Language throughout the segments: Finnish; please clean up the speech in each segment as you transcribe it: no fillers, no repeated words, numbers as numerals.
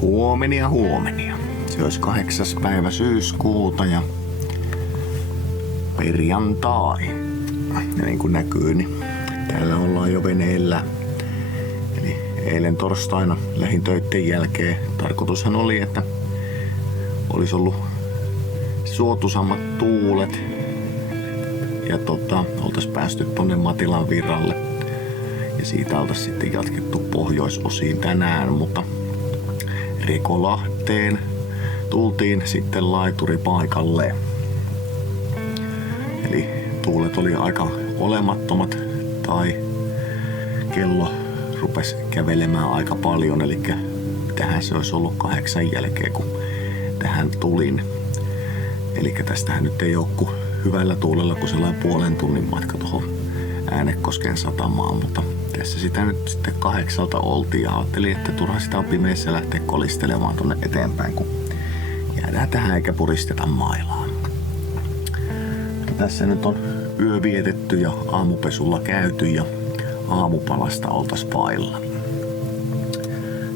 Huomenia. Se olisi 8. päivä syyskuuta ja perjantai. Ja niin kuin näkyy, niin täällä ollaan jo veneellä. Eli eilen torstaina lähin töitten jälkeen. Tarkoitushan oli, että olisi ollut suotuisammat tuulet ja oltais päästy tonne Matilan virralle. Ja siitä oltais sitten jatkettu pohjoisosiin tänään, mutta Rekolahteen tultiin sitten laituripaikalle. Eli tuulet oli aika olemattomat tai kello rupesi kävelemään aika paljon, eli tähän se olisi ollut 8 jälkeen kun tähän tulin. Eli tästähän nyt ei ole kuin hyvällä tuulella kuin sellainen puolen tunnin matka tuohon Äänekosken satamaan, mutta tässä sitä nyt sitten 8 oltiin ja ajattelin, että turha sitä on pimeässä lähteä kolistelemaan tonne eteenpäin, kun jäädään tähän eikä puristeta mailaa. Ja tässä nyt on yö vietetty ja aamupesulla käyty ja aamupalasta oltais vailla.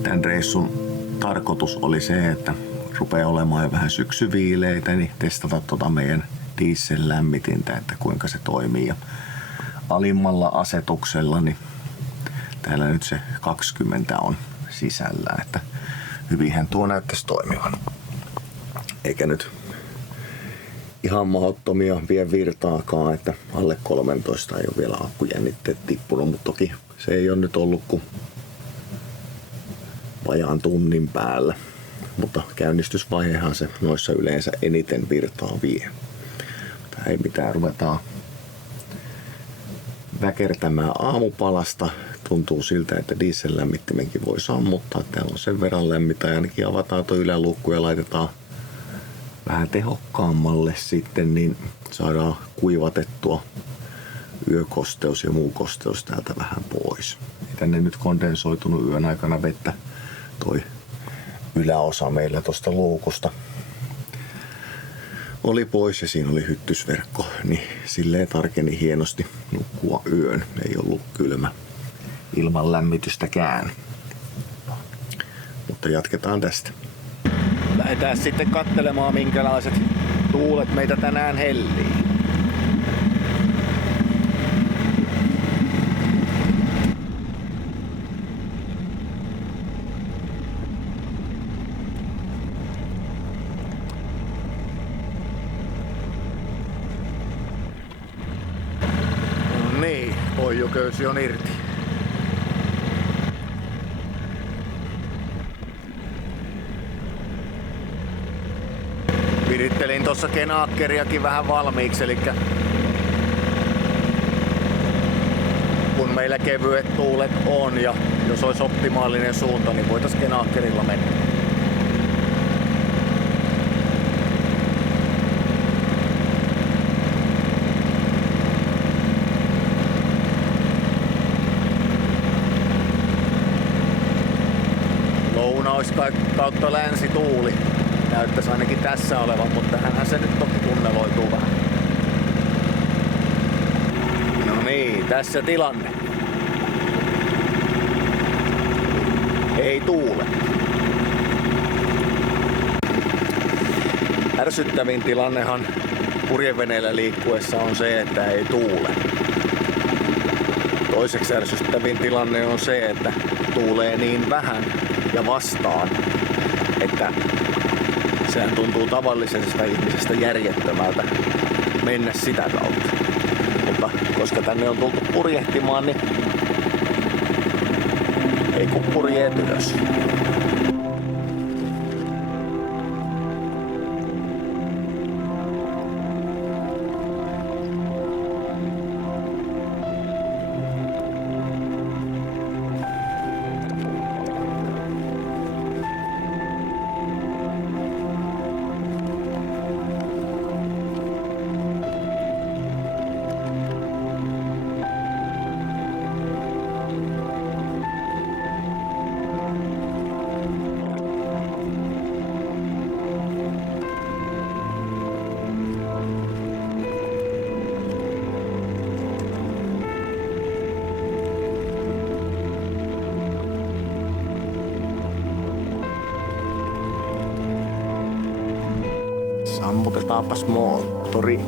Tän reissun tarkoitus oli se, että rupeaa olemaan jo vähän syksyviileitä, niin testata meidän diesellämmitintä, että kuinka se toimii. Ja alimmalla asetuksella niin täällä nyt se 20 on sisällä, että hyvinhän tuo näyttäisi toimivan. Eikä nyt ihan mahdottomia vie virtaakaan, että alle 13 ei ole vielä akkujännitteet tippunut, mutta toki se ei ole nyt ollut kuin vajaan tunnin päällä. Mutta käynnistysvaihehan se noissa yleensä eniten virtaa vie. Mutta ei mitään, ruvetaan väkertämään aamupalasta. Tuntuu siltä, että diesellämmittimenkin voi sammuttaa. Täällä on sen verran lämmitä ja ainakin avataan tuo yläluukku ja laitetaan vähän tehokkaammalle sitten, niin saadaan kuivatettua yökosteus ja muu kosteus täältä vähän pois. Ei tänne nyt kondensoitunut yön aikana vettä toi yläosa meillä tuosta luukusta oli pois ja siinä oli hyttysverkko, niin silleen tarkeni hienosti nukkua yön. Ei ollut kylmä ilman lämmitystäkään. Mutta jatketaan tästä. Lähdetään sitten katselemaan minkälaiset tuulet meitä tänään hellii. Niin, poijoköysi on irti. Virittelin tossa kenaakkeriakin vähän valmiiksi, eli kun meillä kevyet tuulet on ja jos olisi optimaalinen suunta, niin voitais kenaakkerilla mennä. Kautta länsituuli näyttäisi ainakin tässä olevan, mutta tähänhän se nyt toki tunneloituu vähän. No niin, tässä tilanne. Ei tuule. Ärsyttävin tilannehan purjeveneellä liikkuessa on se, että ei tuule. Toiseksi ärsyttävin tilanne on se, että tuulee niin vähän ja vastaan, että sehän tuntuu tavallisesta ihmisestä järjettömältä mennä sitä kautta. Mutta koska tänne on tultu purjehtimaan, niin ei kun purjeet ylös. Sammutetaanpas moottori.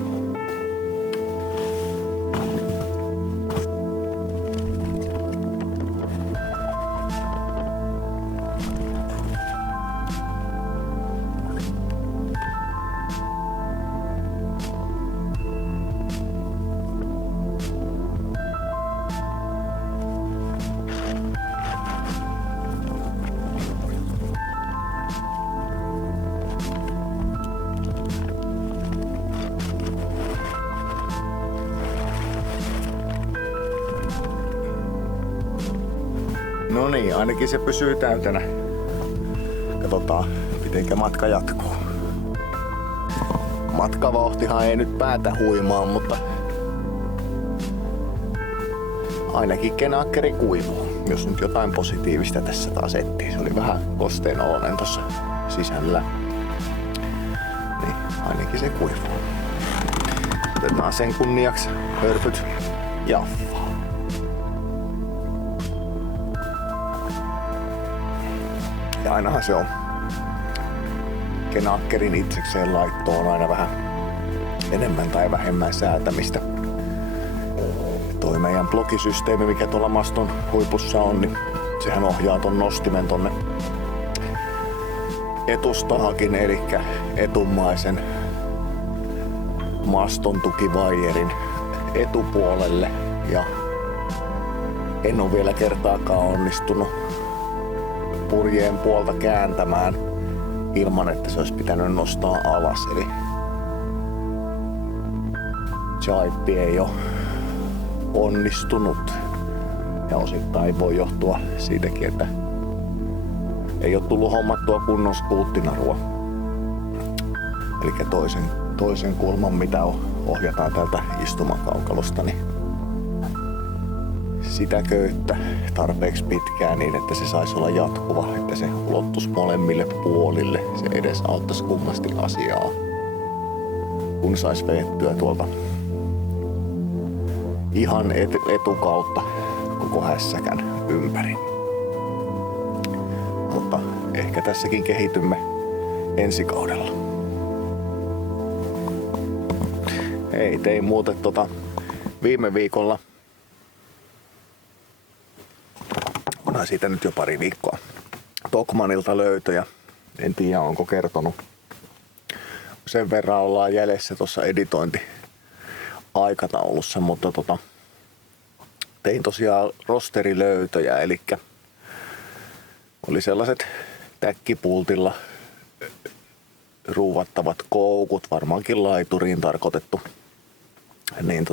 No niin, ainakin se pysyy täytänä. Katsotaan, mitenkä matka jatkuu. Matkavauhtihan ei nyt päätä huimaan, mutta ainakin kenaakkeri kuivuu. Jos nyt jotain positiivista tässä taas etsii. Se oli vähän kosteen oloinen tossa sisällä. Niin, ainakin se kuivuu. Otetaan sen kunniaksi hörpyt jaffaa. Ja ainahan se on. Kenaakkerin itsekseen laitto on aina vähän enemmän tai vähemmän säätämistä. Toi meidän blogisysteemi, mikä tuolla maston huipussa on, niin sehän ohjaa ton nostimen tonne etustahakin, eli etumaisen maston tukivaijerin etupuolelle. Ja en ole vielä kertaakaan onnistunut purjeen puolta kääntämään ilman, että se olisi pitänyt nostaa alas. Eli jibe ei ole onnistunut. Ja osittain voi johtua siitäkin, että ei ole tullut hommattua kunnon skuuttinarua. Eli toisen kulman, mitä ohjataan täältä istumakaukalosta, niin sitä köyttä tarpeeksi pitkään niin, että se saisi olla jatkuva, että se ulottuisi molemmille puolille. Se edes auttaisi kummasti asiaa, kun saisi vedettyä tuolta ihan etukautta koko hässäkän ympäri. Mutta ehkä tässäkin kehitymme ensi kaudella. Ei, tein muuten viime viikolla, onhan siitä nyt jo pari viikkoa, Tokmanilta löytöjä. En tiedä, onko kertonut. Sen verran ollaan jäljessä tuossa editointiaikataulussa, mutta tein tosiaan rosterilöytöjä, eli oli sellaiset täkkipultilla ruuvattavat koukut, varmaankin laituriin tarkoitettu. Niin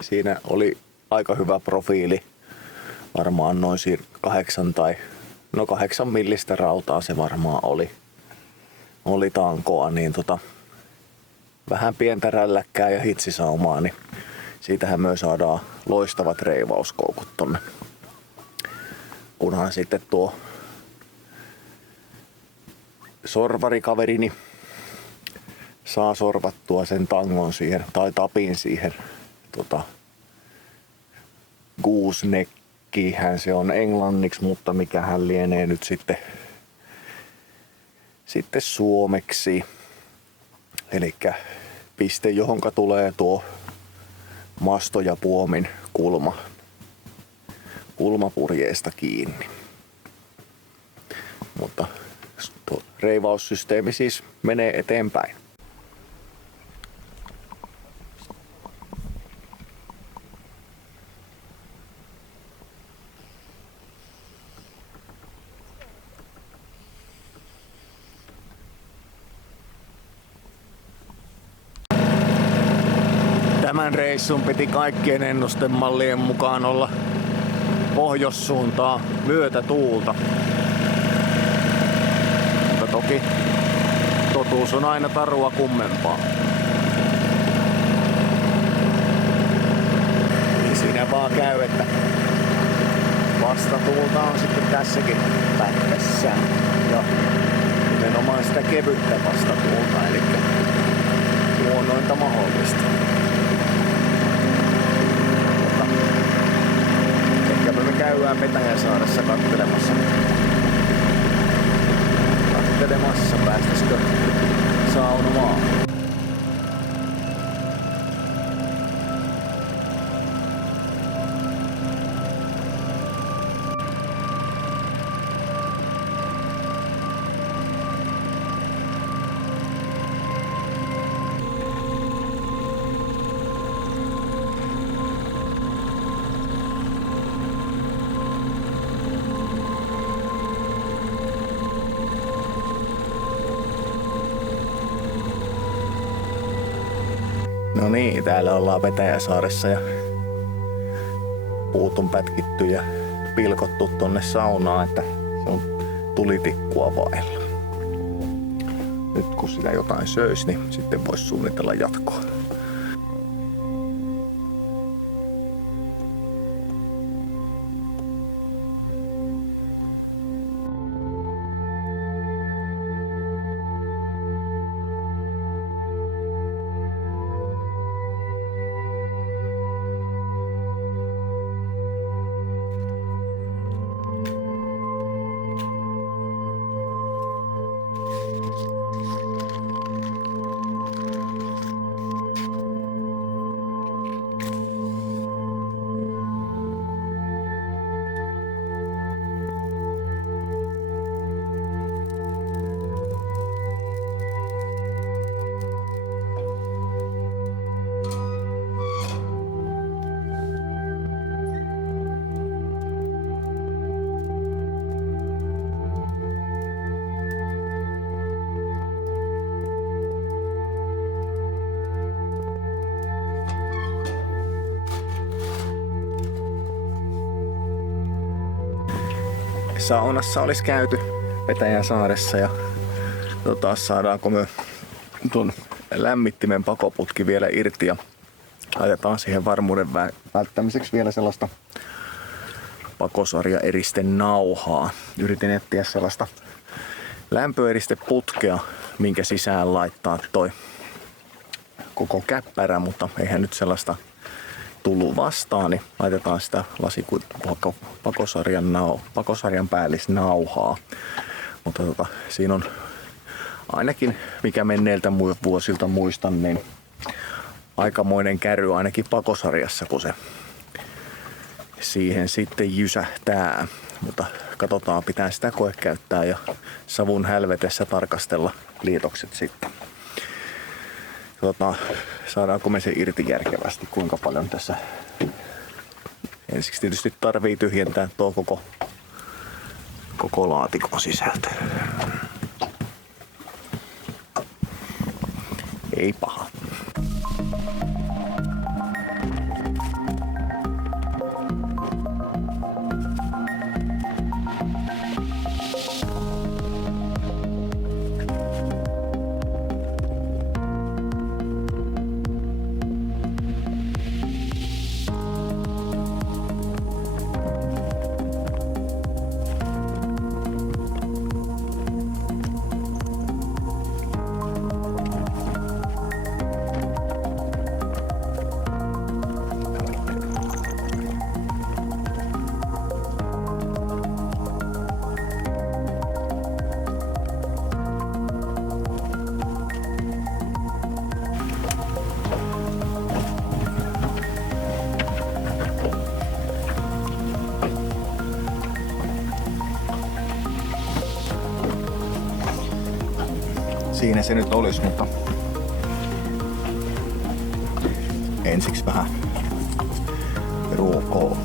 siinä oli aika hyvä profiili, varmaan noin 8 millistä rautaa se varmaan oli tankoa, niin vähän pientä rälläkkää ja hitsisaumaa, niin siitähän myös saadaan loistavat reivauskoukut tonne. Kunhan sitten tuo sorvarikaverini saa sorvattua sen tangon siihen, tai tapin siihen gooseneckihän se on englanniksi, mutta mikähän lienee nyt sitten suomeksi. Elikkä piste, johonka tulee tuo masto ja puomin kulmapurjeesta kiinni. Mutta tuo reivaussysteemi siis menee eteenpäin. Tämän reissun piti kaikkien ennustemallien mukaan olla pohjoissuuntaa myötätuulta. Mutta toki totuus on aina tarua kummempaa. Niin siinä vaan käy, että vastatuulta on sitten tässäkin pätkässä. Ja nimenomaan sitä kevyttä vastatuulta, eli huonointa mahdollista. Me käydään Petäjäsaaressa kattelemassa, päästäisikö saunomaan. No niin, täällä ollaan Petäjäsaaressa ja puut on pätkitty ja pilkottu tonne saunaan, että se on tulitikkua vailla. Nyt kun sitä jotain söisi, niin sitten voisi suunnitella jatkoa. Saunassa olisi käyty Petäjäsaaressa ja saadaanko me tuon lämmittimen pakoputki vielä irti ja laitetaan siihen varmuuden välttämiseksi vielä sellaista pakosarjaeristenauhaa. Yritin etsiä sellaista lämpöeristeputkea, minkä sisään laittaa toi koko käppärä, mutta eihän nyt sellaista tullut vastaan, niin laitetaan sitä pakosarjan päällisnauhaa. Mutta siinä on ainakin, mikä menneiltä vuosilta muistan, niin aikamoinen käry ainakin pakosarjassa, kun se siihen sitten jysähtää. Mutta katsotaan, pitää sitä koekäyttää ja savun hälvetessä tarkastella liitokset sitten. Saadaanko me se irti järkevästi, kuinka paljon tässä. Ensiksi tietysti tarvii tyhjentää tuo koko laatikon sisältö. Ei paha. Siinä se nyt olisi, mutta ensiksi vähän ruokoa.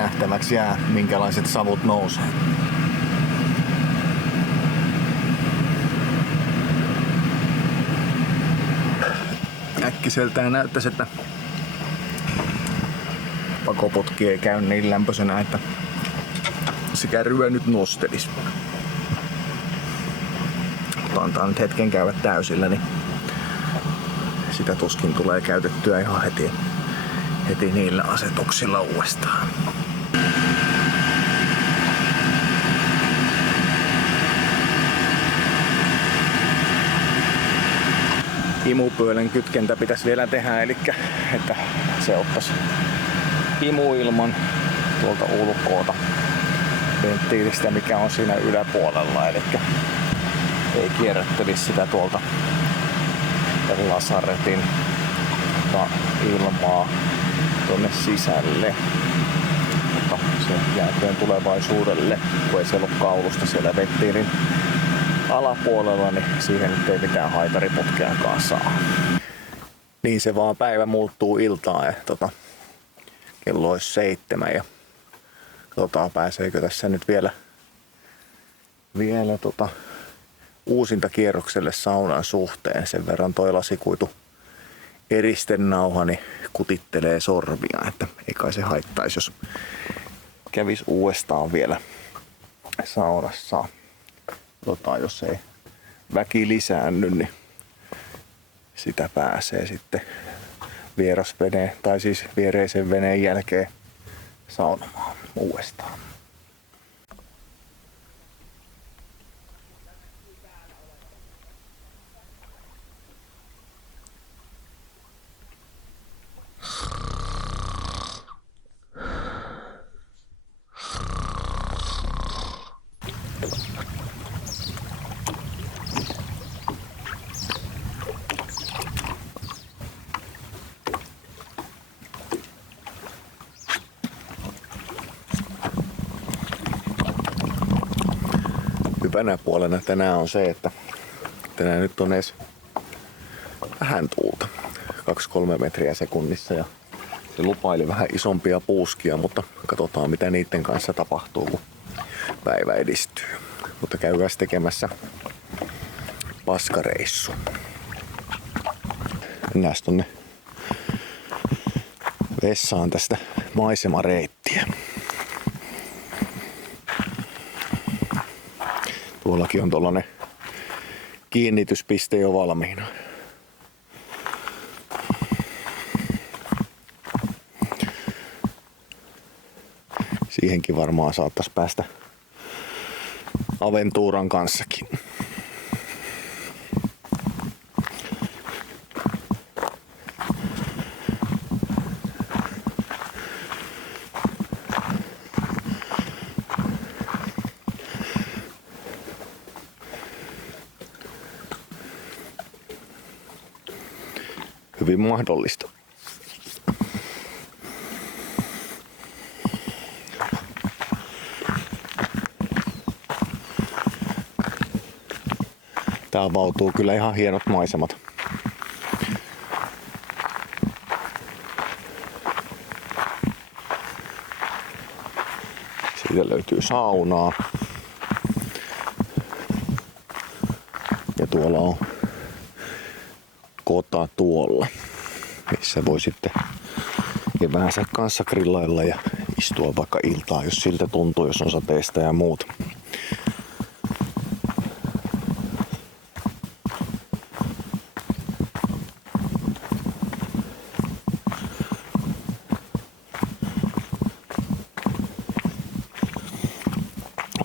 nähtäväksi jää, minkälaiset savut nousee. Äkkiseltään näyttäisi, että pakopotki ei käy niin lämpöisenä, että se kärryä nyt nostelisi. Mutta antaa nyt hetken käydä täysillä, niin sitä tuskin tulee käytettyä ihan heti niillä asetuksilla uudestaan. Imupyölän kytkentä pitäisi vielä tehdä, eli että se ottaisi imuilman tuolta ulkoota venttiilistä, mikä on siinä yläpuolella, eli ei kierrättelisi sitä tuolta lasaretin ilmaa tuonne sisälle. Mutta se jääköön tulevaisuudelle, kun ei siellä ole kaulusta siellä venttiilin alapuolella, niin siihen nyt ei mitään haitariputkeakaan saa. Niin se vaan, päivä muuttuu iltaan ja kello olisi 7 ja pääseekö tässä nyt vielä uusinta kierrokselle saunan suhteen. Sen verran toi lasikuitu eristenauhani kutittelee sormia, että ei kai se haittaisi, jos kävis uudestaan vielä saunassa. Jos ei väki lisäänny, niin sitä pääsee sitten vierasveneen tai siis viereisen veneen jälkeen saunomaan uudestaan. Hyvänä puolena tänään on se, että tänään nyt on edes vähän tuulta, 2-3 metriä sekunnissa, ja se lupaili vähän isompia puuskia, mutta katsotaan mitä niiden kanssa tapahtuu, kun päivä edistyy. Mutta käydään tekemässä paskareissu. Mennään tonne vessaan tästä maisemareittiä. Tuollakin on tollanen kiinnityspiste jo valmiina. Siihenkin varmaan saattaisi päästä aventuuran kanssakin. Hyvin mahdollista. Tää avautuu kyllä ihan hienot maisemat. Siitä löytyy saunaa. Ja tuolla on kota tuolla, missä voi sitten keväänsä kanssa grillailla ja istua vaikka iltaa, jos siltä tuntuu, jos on sateista ja muuta.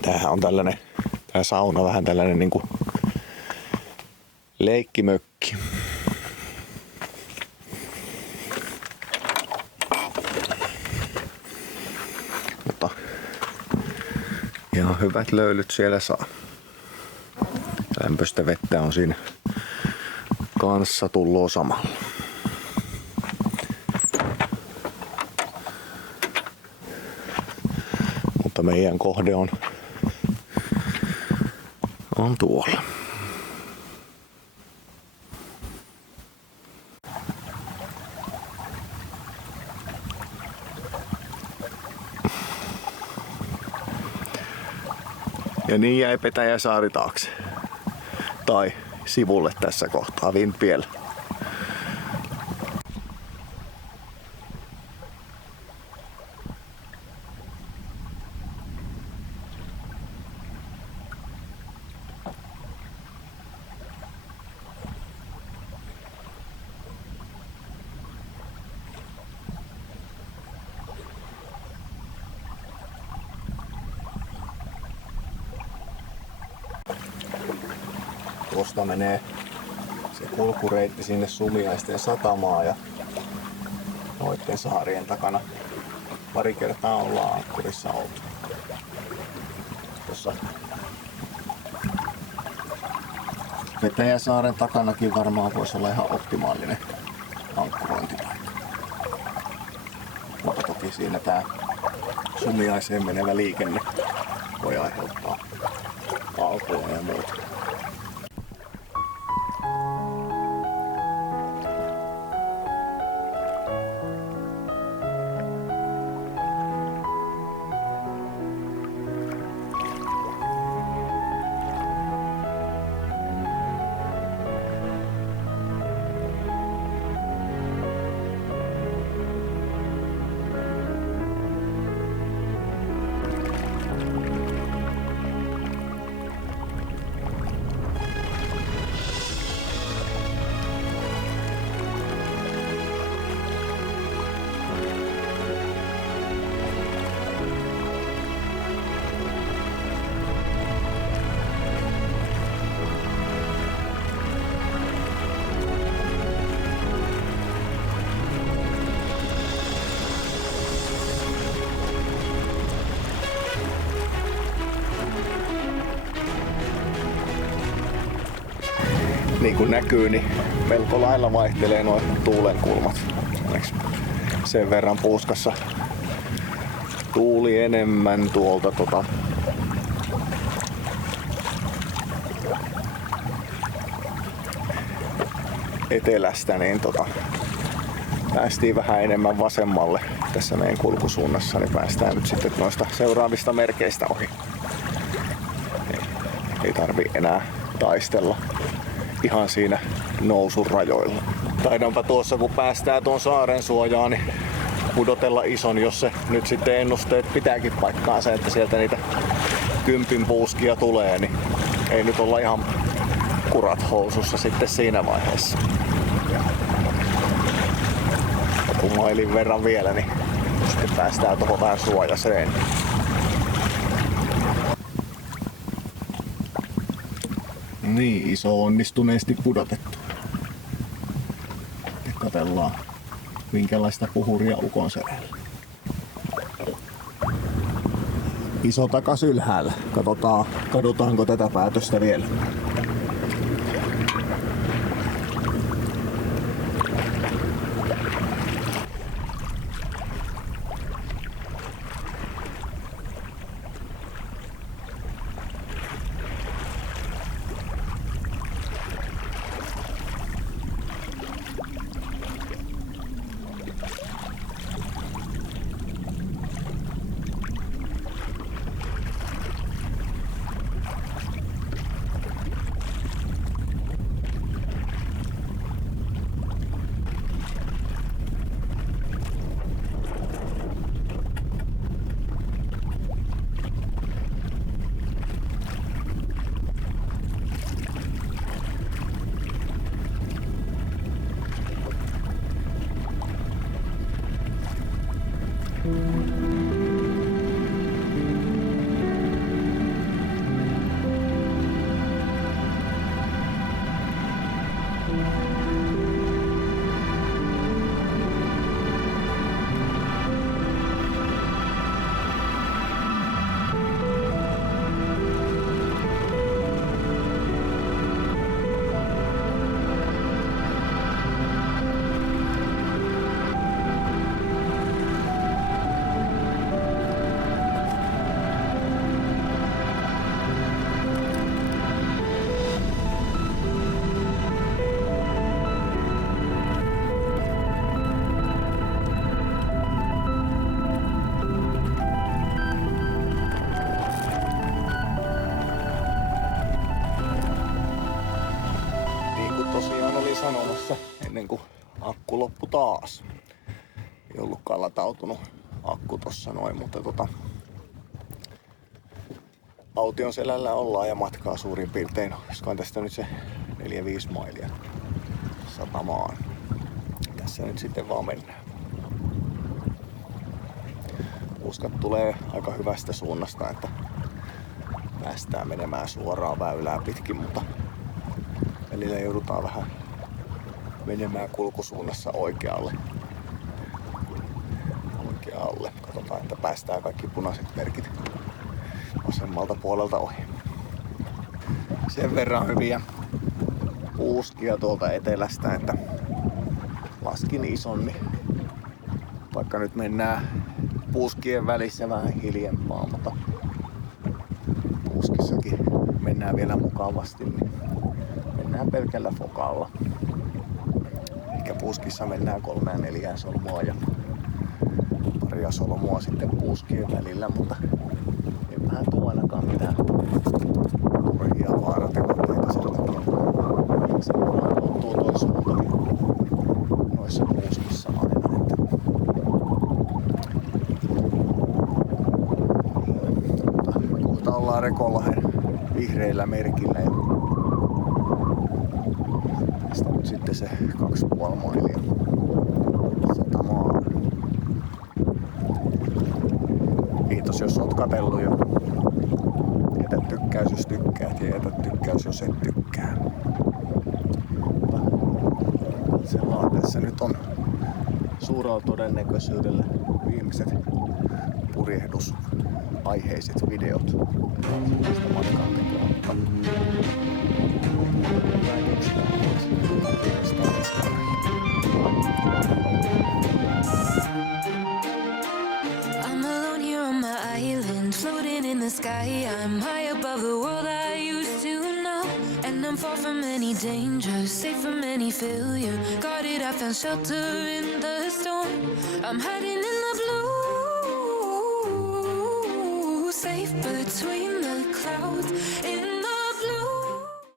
Tämähän on tällainen, tää sauna vähän tällainen niinku leikkimökki. Mutta ihan hyvät löylyt siellä saa. Lämpöistä vettä on siinä kanssa tulloo samalla. Mutta meidän kohde on tuolla. Ja niin jäi Petäjäsaari taakse. Tai sivulle tässä kohtaa Vimpiellä. Tuosta menee se kulkureitti sinne Sumiaisten satamaan ja noitten saarien takana pari kertaa ollaan ankkurissa oltu. Tuossa Petäjäsaaren takanakin varmaan voisi olla ihan optimaalinen ankkurointipaikka. Mutta toki siinä tää Sumiaiseen menevä liikenne voi aiheuttaa aaltoja ja muuta. Niin kuin näkyy, niin melko lailla vaihtelee nuo tuulenkulmat. Sen verran puuskassa tuuli enemmän tuolta etelästä, niin päästiin vähän enemmän vasemmalle tässä meidän kulkusuunnassa, niin päästään nyt sitten noista seuraavista merkeistä ohi. Ei tarvi enää taistella ihan siinä nousun rajoilla. Taidaanpa tuossa, kun päästään tuon saaren suojaan, niin pudotella ison, jos se nyt sitten ennusteet pitääkin paikkaansa, että sieltä niitä 10 puuskia tulee, niin ei nyt olla ihan kurat housussa sitten siinä vaiheessa. Kun mailin verran vielä, niin sitten päästään tuohon vähän suojaseen. Niin, iso onnistuneesti pudotettu. Ja katsellaan, minkälaista puhuria ukon selällä. Iso takas ylhäällä. Katsotaanko tätä päätöstä vielä. tuossa ennen kuin akku loppui taas. Ei ollutkaan latautunut akku tossa noin, mutta Aution selällä ollaan ja matkaa suurin piirtein. Olisikohan tästä nyt se 4-5 mailia satamaan. Tässä nyt sitten vaan mennään. Puskat tulee aika hyvästä suunnasta, että päästään menemään suoraan väylää pitkin, mutta välillä joudutaan vähän menemään kulkusuunnassa oikealle. Katsotaan, että päästään kaikki punaiset merkit vasemmalta puolelta ohi. Sen verran hyviä puuskia tuolta etelästä, että laskin ison, niin vaikka nyt mennään puuskien välissä vähän hiljempaa, mutta puuskissakin mennään vielä mukavasti, niin mennään pelkällä fokalla. Ehkä puuskissa mennään 3 ja 4 solmua ja paria solmua sitten puuskien välillä, mutta en vähän tuo ainakaan mitään turhia vaaratekotteita sen takia. Se vaan tuntuu toi suuntakin noissa puuskissa aina. Kohta ollaan Rekonlahden vihreillä merkillä ja tästä nyt sitten se 2,5 mailia satamaan. Kiitos jos oot katsellut jo. Jätä tykkäys jos tykkäät ja jätä tykkäys jos et tykkää. Sellainen tässä nyt on suurella todennäköisyydellä viimeiset purjehdusaiheiset videot tästä matkaan tekoa. Floating in the sky, I'm high above the world I used to know. And I'm far from any danger, safe from any failure. Guarded, I found shelter in the storm. I'm hiding